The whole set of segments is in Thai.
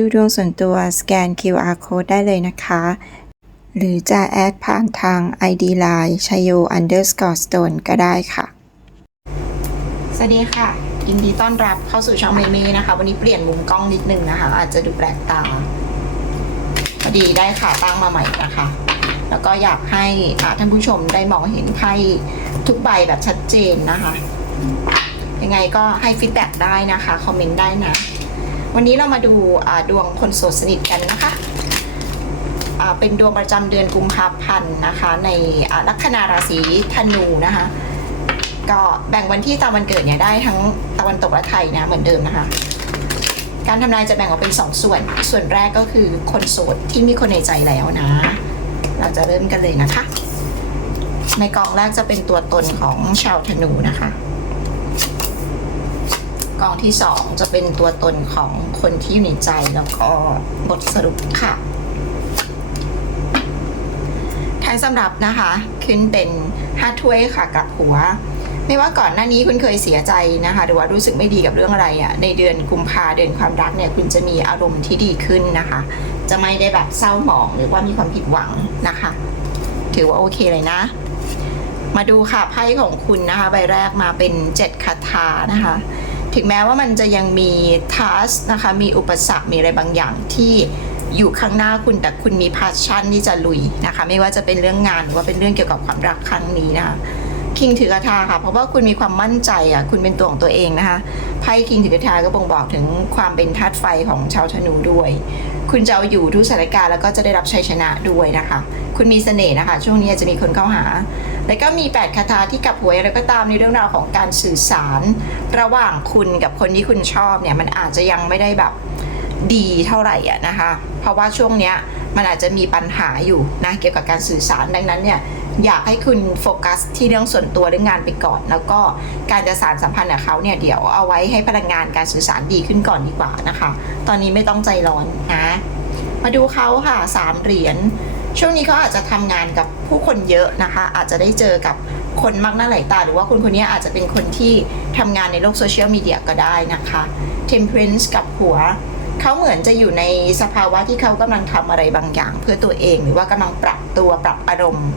ดูดวงส่วนตัวสแกน QR code ได้เลยนะคะ หรือจะแอดผ่านทาง ID Line ชยโย underscore stone ก็ได้ค่ะ สวัสดีค่ะ ยินดีต้อนรับเข้าสู่ช่องเมเม่นะคะ วันนี้เปลี่ยนมุมกล้องนิดนึงนะคะ อาจจะดูแปลกตาพอดีได้ขาตั้งมาใหม่นะคะ แล้วก็อยากให้ท่านผู้ชมได้มองเห็นไพ่ทุกใบแบบชัดเจนนะคะ ยังไงก็ให้ฟีดแบ็กได้นะคะ คอมเมนต์ได้นะ วันนี้เรามาดูดวงคนโสดสนิทกันนะคะเป็นดวงประจำเดือนกุมภาพันธ์นะคะ ในลัคนาราศีธนูนะคะ ก็แบ่งวันที่ตามวันเกิดเนี่ยได้ทั้งตะวันตกและไทยนะเหมือนเดิมนะคะ การทำนายจะแบ่งออกเป็น 2 ส่วน ส่วนแรกก็คือคนโสดที่มีคนในใจแล้วนะ เราจะเริ่มกันเลยนะคะ ในกองแรกจะเป็นตัวตนของชาวธนูนะคะ กองที่สองจะเป็นตัวตนของคนที่อยู่ในใจแล้วก็บทสรุปค่ะท้ายสำหรับนะคะ ขึ้นเป็นห้าถ้วยค่ะกลับหัว ไม่ว่าก่อนหน้านี้คุณเคยเสียใจนะคะ หรือว่ารู้สึกไม่ดีกับเรื่องอะไรอะ่ะในเดือนกุมภาเดือนความรักเนี่ย คุณจะมีอารมณ์ที่ดีขึ้นนะคะ จะไม่ได้แบบเศร้าหมองหรือว่ามีความผิดหวังนะคะ ถือว่าโอเคเลยนะ มาดูค่ะไพ่ของคุณนะคะใบแรกมาเป็นเจ็ดคาถานะคะ ถึงแม้ว่ามันจะยังมีทัสนะคะมีอุปสรรคมีอะไรบางอย่างที่อยู่ข้างหน้าคุณแต่คุณมีพาชั่นที่จะลุยนะคะ ไม่ว่าจะเป็นเรื่องงานหรือว่าเป็นเรื่องเกี่ยวกับความรักครั้งนี้นะคะคิงถือกระทาค่ะเพราะว่าคุณมีความมั่นใจอะคุณเป็นตัวของตัวเองนะคะไพ่คิงถือกระทาก็บ่งบอกถึงความเป็นธาตุไฟของชาวธนูด้วย คุณจะเอาอยู่ทุกสถานการณ์แล้วก็จะได้รับชัยชนะด้วยนะคะ คุณมีเสน่ห์นะคะ ช่วงนี้จะมีคนเข้าหา แล้วก็มี 8 คาถาที่กับหัวอะไรก็ตามในเรื่องราวของการสื่อสาร ระหว่างคุณกับคนที่คุณชอบเนี่ยมันอาจจะยังไม่ได้แบบดีเท่าไหร่อะนะคะ เพราะว่าช่วงเนี้ยมันอาจจะมีปัญหาอยู่นะเกี่ยวกับการสื่อสารดังนั้นเนี่ยอยากให้คุณโฟกัสที่เรื่องส่วนตัวเรื่องงานไปก่อน แล้วก็การจะสารสัมพันธ์กับเขาเนี่ยเดี๋ยวเอาไว้ให้พลังงานการสื่อสารดีขึ้นก่อนดีกว่านะคะ ตอนนี้ไม่ต้องใจร้อนนะ มาดูเขาค่ะสามเหรียญ ช่วงนี้เขาอาจจะทำงานกับผู้คนเยอะนะคะ อาจจะได้เจอกับคนมากหน้าหลายตา หรือว่าคนคนนี้อาจจะเป็นคนที่ทำงานในโลกโซเชียลมีเดียก็ได้นะคะ Temperance กับหัวเขาเหมือนจะอยู่ในสภาวะที่เขากำลังทำอะไรบางอย่าง เพื่อตัวเองหรือว่ากำลังปรับตัวปรับอารมณ์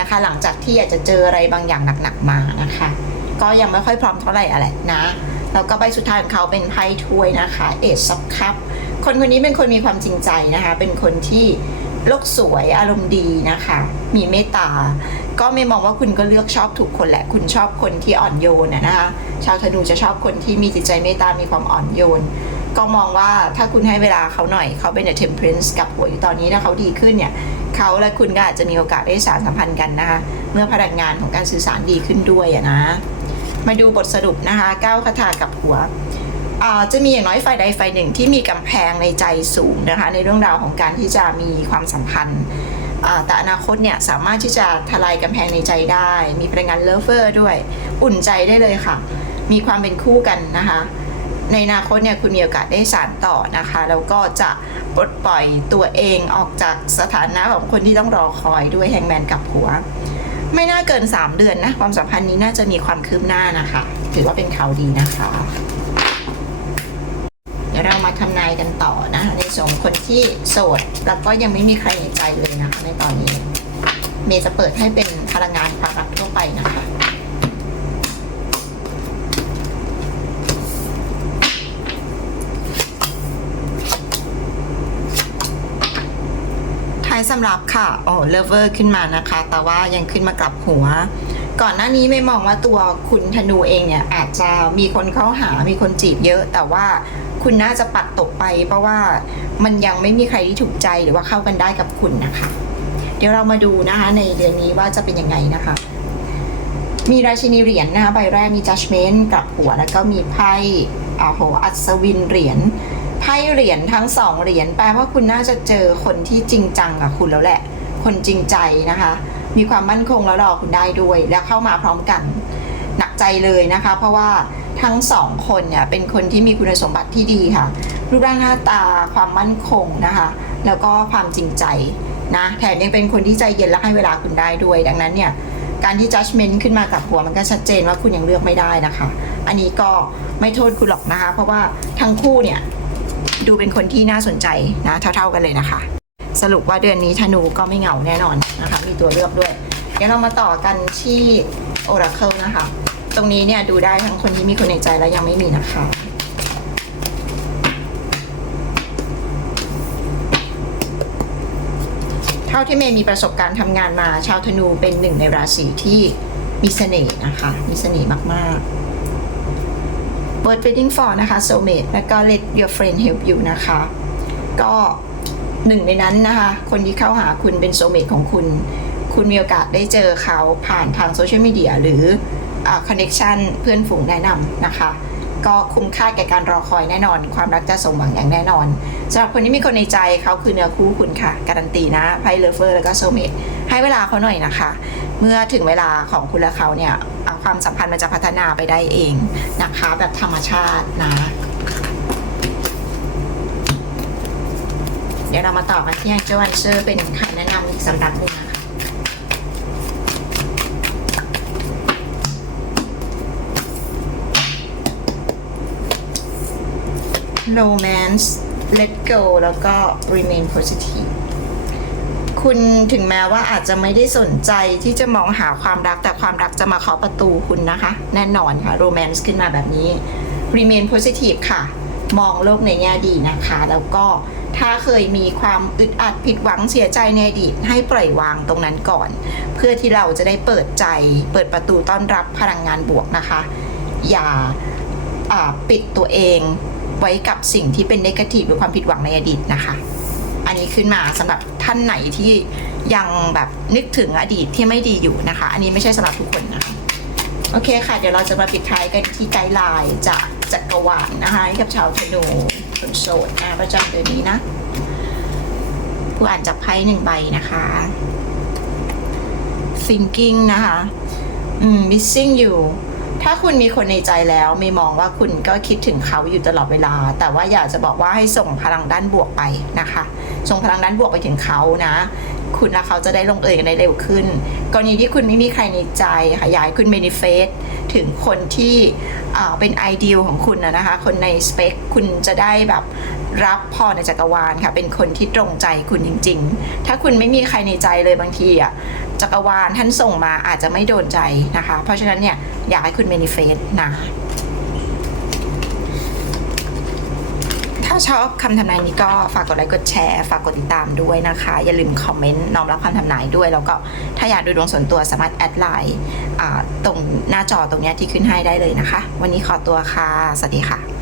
นะคะ หลังจากที่อาจจะเจออะไรบางอย่างหนักๆมานะคะ ก็ยังไม่ค่อยพร้อมเท่าไหร่อะไรนะ แล้วก็ใบสุดท้ายของเขาเป็นไพ่ถ้วยนะคะเอซซับคัพคนคนนี้เป็นคนมีความจริงใจนะคะ เป็นคนที่โลกสวยอารมณ์ดีนะคะ มีเมตตา ก็ไม่มองว่าคุณก็เลือกชอบถูกคนแหละ คุณชอบคนที่อ่อนโยนนะนะคะ ชาวธนูจะชอบคนที่มีจิตใจเมตตา มีความอ่อนโยน ก็มองว่าถ้าคุณให้เวลาเขาหน่อย เขาเป็น The Temperance กับหัวอยู่ตอนนี้ถ้าเขาดีขึ้นเนี่ย เขาและคุณก็อาจจะมีโอกาสได้สารสัมพันธ์กันนะคะ เมื่อพลังงานของการสื่อสารดีขึ้นด้วยอะนะ มาดูบทสรุปนะคะก้าวคาถากับหัวจะมีอย่างน้อยฝ่ายใดฝ่ายหนึ่งที่มีกำแพงในใจสูงนะคะในเรื่องราวของการที่จะมีความสัมพันธ์แต่อนาคตเนี่ยสามารถที่จะทลายกำแพงในใจได้ มีพลังงานเลิฟเวอร์ด้วย อุ่นใจได้เลยค่ะ มีความเป็นคู่กันนะคะ ในอนาคตเนี่ยคุณมีโอกาสได้สานต่อนะคะ แล้วก็จะปลดปล่อยตัวเองออกจากสถานะของคนที่ต้องรอคอยด้วยแฮงแมนกับหัว ไม่น่าเกิน 3 เดือนนะ ความสัมพันธ์นี้น่าจะมีความคืบหน้านะคะ ถือว่าเป็นข่าวดีนะคะ เดี๋ยวเรามาทำนายกันต่อนะคะในส่วนของคนที่โสด แล้วก็ยังไม่มีใครในใจเลยนะคะในตอนนี้ เมย์จะเปิดให้เป็นพลังงานความรักทั่วไปนะคะ ท้ายสำหรับค่ะโอ้เลเวอร์ขึ้นมานะคะ แต่ว่ายังขึ้นมากลับหัว ก่อนหน้านี้ไม่มองว่าตัวคุณธนูเองเนี่ยอาจจะมีคนเข้าหามีคนจีบเยอะ แต่ว่าคุณน่าจะปัดตกไป เพราะว่ามันยังไม่มีใครที่ถูกใจหรือว่าเข้ากันได้กับคุณนะคะ เดี๋ยวเรามาดูนะคะในเดือนนี้ว่าจะเป็นยังไงนะคะ มีราชินีเหรียญนะคะใบแรกมี judgment กลับหัวแล้วก็มีไพ่อาโหอัศวินเหรียญ ไพ่เหรียญทั้งสองเหรียญแปลว่าคุณน่าจะเจอคนที่จริงจังกับคุณแล้วแหละ คนจริงใจนะคะ มีความมั่นคงแล้วรอคุณได้ด้วย แล้วเข้ามาพร้อมกัน หนักใจเลยนะคะ เพราะว่าทั้งสองคนเนี่ยเป็นคนที่มีคุณสมบัติที่ดีค่ะ รูปร่างหน้าตาความมั่นคงนะคะ แล้วก็ความจริงใจนะแถมยังเป็นคนที่ใจเย็นและให้เวลาคุณได้ด้วย ดังนั้นเนี่ยการที่ judgment ขึ้นมากับหัวมันก็ชัดเจนว่าคุณยังเลือกไม่ได้นะคะ อันนี้ก็ไม่โทษคุณหรอกนะคะ เพราะว่าทั้งคู่เนี่ย ดูเป็นคนที่น่าสนใจนะเท่า ๆกันเลยนะคะ สรุปว่าเดือนนี้ธนูก็ไม่เหงาแน่นอนนะคะ มีตัวเลือกด้วย เดี๋ยวเรามาต่อกันที่ Oracle นะคะ ตรงนี้เนี่ยดูได้ทั้งคนที่มีคนในใจและยังไม่มีนะคะเท่าที่เมย์มีประสบการณ์ทำงานมา ชาวธนูเป็นหนึ่งในราศีที่มีเสน่ห์นะคะ มีเสน่ห์มาก ๆ worth waiting for นะคะ soulmate แล้วก็ let your friend help you นะคะ ก็หนึ่งในนั้นนะคะ คนที่เข้าหาคุณเป็นโซเมตของคุณ คุณมีโอกาสได้เจอเขาผ่านทางโซเชียลมีเดียหรือคอนเน็ชันเพื่อนฝูงแนะนำนะคะ ก็คุ้มค่าแก่การรอคอยแน่นอน ความรักจะสมหวังอย่างแน่นอนสำหรับคนที่มีคนในใจเขาคือเนื้อคู่คุณค่ะ การันตีนะไพ่เลเฟอร์แล้วก็โซเมตให้เวลาเขาหน่อยนะคะ เมื่อถึงเวลาของคุณและเขาเนี่ยความสัมพันธ์มันจะพัฒนาไปได้เองนะคะ แบบธรรมชาตินะ เดี๋ยวเรามาต่อกันที่ Angel Answer เป็นคำแนะนำอีกสำนักหนึ่งนะคะ Romance Let Go แล้วก็ Remain Positive คุณถึงแม้ว่าอาจจะไม่ได้สนใจที่จะมองหาความรักแต่ความรักจะมาเคาะประตูคุณนะคะ แน่นอนค่ะ Romance ขึ้นมาแบบนี้ Remain Positive ค่ะ มองโลกในแง่ดีนะคะ แล้วก็ถ้าเคยมีความอึดอัดผิดหวังเสียใจในอดีตให้ปล่อยวางตรงนั้นก่อน เพื่อที่เราจะได้เปิดใจ เปิดประตูต้อนรับพลังงานบวกนะคะ อย่าอ่าปิดตัวเอง ไว้กับสิ่งที่เป็นนกาทีฟหรือความผิดหวังในอดีตนะคะ อันนี้ขึ้นมาสำหรับท่านไหนที่ยังแบบนึกถึงอดีตที่ไม่ดีอยู่นะคะ อันนี้ไม่ใช่สำหรับทุกคนนะคะโอเคค่ะ เดี๋ยวเราจะมาปิดท้ายกันที่ไกด์ไลน์จากจักรวาลนะคะกับชาวธนูคนโสดนะประจำเดือนนี้นะ ผู้อ่านจับไพ่หนึ่งใบนะคะ thinking นะคะ อืม missing you ถ้าคุณมีคนในใจแล้วม่มองว่าคุณก็คิดถึงเขาอยู่ตลอดเวลา แต่ว่าอยากจะบอกว่าให้ส่งพลังด้านบวกไปนะคะ ส่งพลังด้านบวกไปถึงเขานะ คุณและเขาจะได้ลงเอยกันได้เร็วขึ้น กรณีที่คุณไม่มีใครในใจค่ะอยากให้คุณเมนิเฟสถึงคนที่เป็นไอเดียของคุณนะคะ คนในสเปคคุณจะได้แบบรับพรในจักรวาลค่ะ เป็นคนที่ตรงใจคุณจริง ๆ ถ้าคุณไม่มีใครในใจเลยบางทีอะจักรวาลท่านส่งมาอาจจะไม่โดนใจนะคะ เพราะฉะนั้นเนี่ย อยากให้คุณเมนิเฟสนะ ถ้าชอบคำทำนายนี้ก็ฝากกดไลค์กดแชร์ ฝากกดติดตามด้วยนะคะ อย่าลืมคอมเมนต์น้อมรับคำทำนายด้วย แล้วก็ถ้าอยากดูดวงส่วนตัวสามารถแอดไลน์ตรงหน้าจอตรงนี้ที่ขึ้นให้ได้เลยนะคะ วันนี้ขอตัวค่ะ สวัสดีค่ะ